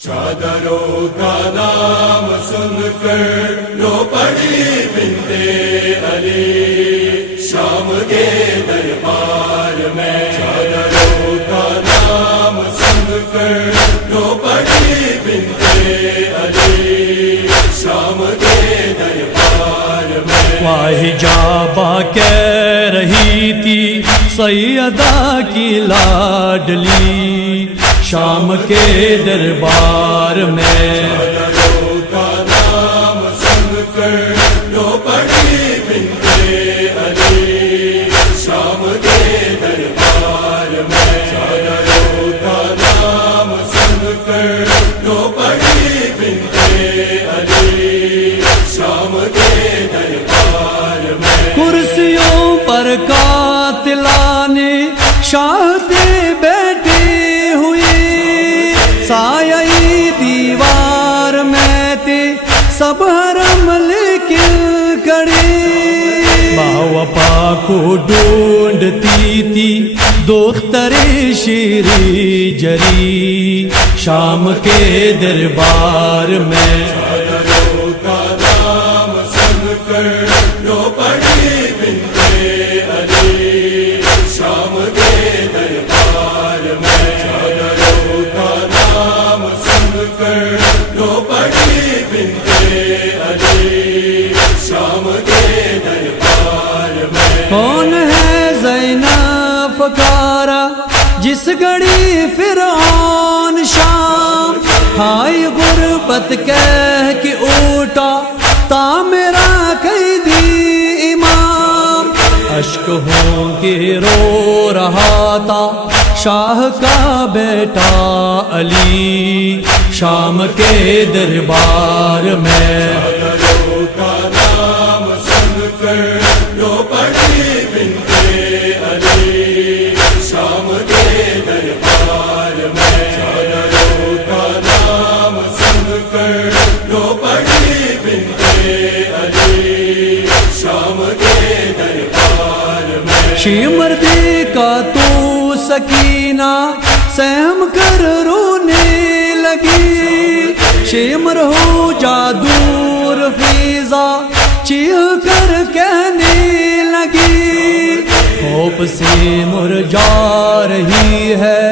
چادروں کا نام سن کر رو پڑی بنتے علی شام کے دربار میں، چادروں کا نام سن کر رو پڑی بنتے علی شام کے دربار میں۔ واہ جابا کہہ رہی تھی سیدہ کی لاڈلی شام کے دربار میں، چادروں کا نام سن کر رو پڑی بنتے علی شام کے دربار میں، چادروں کا نام سن کر رو پڑی بنتے علی شام کے دربار میں۔ کرسیوں پر قاتلانے شاہتے بیٹھے ہوئے، سایہ دیوار میں تھے سب حرم لیکن کڑے، باوپا کو ڈھونڈتی تھی دختر شیری جری شام کے دربار میں۔ چادروں کا نام سن کر رو پڑی بنتے علی شام کے دربار میں، چادروں کا نام سن کر رو پڑی بنتے علی شام کے دربار میں۔ کون ہے زینب فقارہ جس گھڑی فرعون شام، ہائے غربت کہہ کے اٹھا تا میرا قیدی امام، اشک ہوں کے رو رہا تھا شاہ کا بیٹا علی شام کے دربار میں۔ چادروں کا نام سن کر رو پڑی بنتے علی شام کے دربار میں، چادروں کا نام سن کر رو پڑی بنتے علی شام کے دربار میں۔ شیمردی کا تو سکینہ سہم کر رونے لگی، شمر ہو جادور فیضا چیخ کر کہنے لگی، خوف سے مرجھا رہی ہے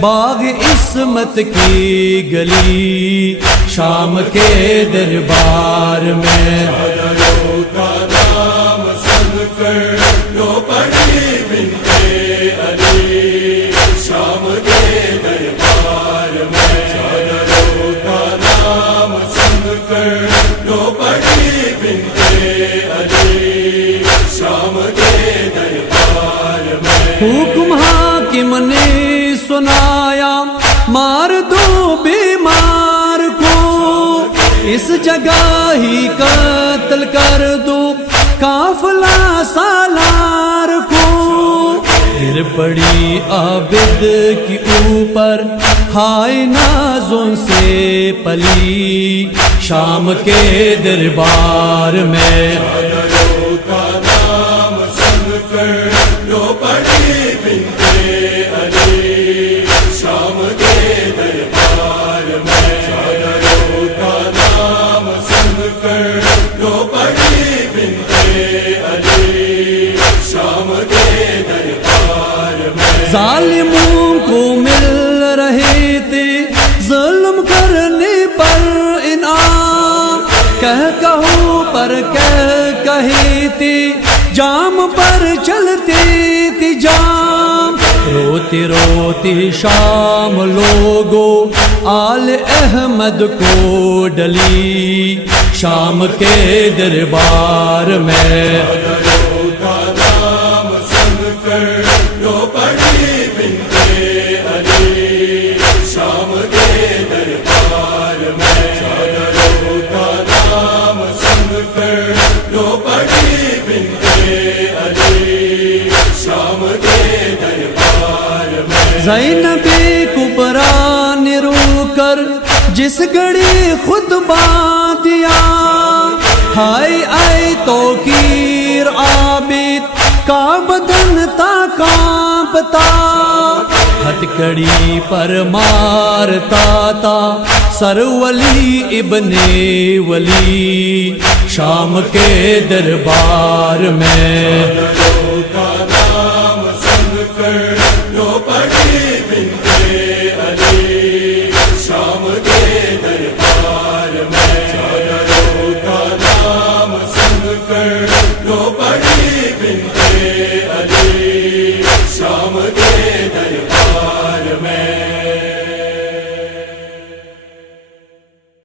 باغ عصمت کی گلی شام کے دربار میں۔ چادروں کا نام سن کر رو پڑی بنتے علی شام کے دربار میں، چادروں کا نام سن کر رو پڑی بنتے علی شام کے دربار میں۔ حکم حاکم نے سنایا مار دو بیمار کو، اس جگہ ہی قتل کر دو قافلہ سالار کو، گر پڑی عابد کی اوپر ہائے نازوں سے پلی شام کے دربار میں۔ چادروں کا نام سن کر رو پڑی بنتے علی شام کے دربار میں، چادروں کا نام سن کر رو پڑی بنتے علی شام کے دربار میں۔ ظالموں کو مل رہے تھے ظلم کرنے پر انعام، کہو پر کہے تھے جام پر چلتے تھے جام، روتے روتے شام لوگوں آل احمد کو ڈلی شام کے دربار میں۔ چادروں کا نام سن کر رو پڑی بنتے علی شام کے دربار میں، چادروں کا نام سن کر رو پڑی بنتے علی شام کے دربار میں۔ زینب کبریٰ نے رو کر جس گھڑی خطبہ دیا، ہائے آئے توقیر عابد کا بدن تا کانپتا، خط ہتکڑی پر مارتا تھا سر ولی ابن ولی شام کے دربار میں کا نام سن کر لو پڑھی بنت علی شام کے دربار میں چادروں کا نام سن کر لو پڑھی بنت علی شام کے دربار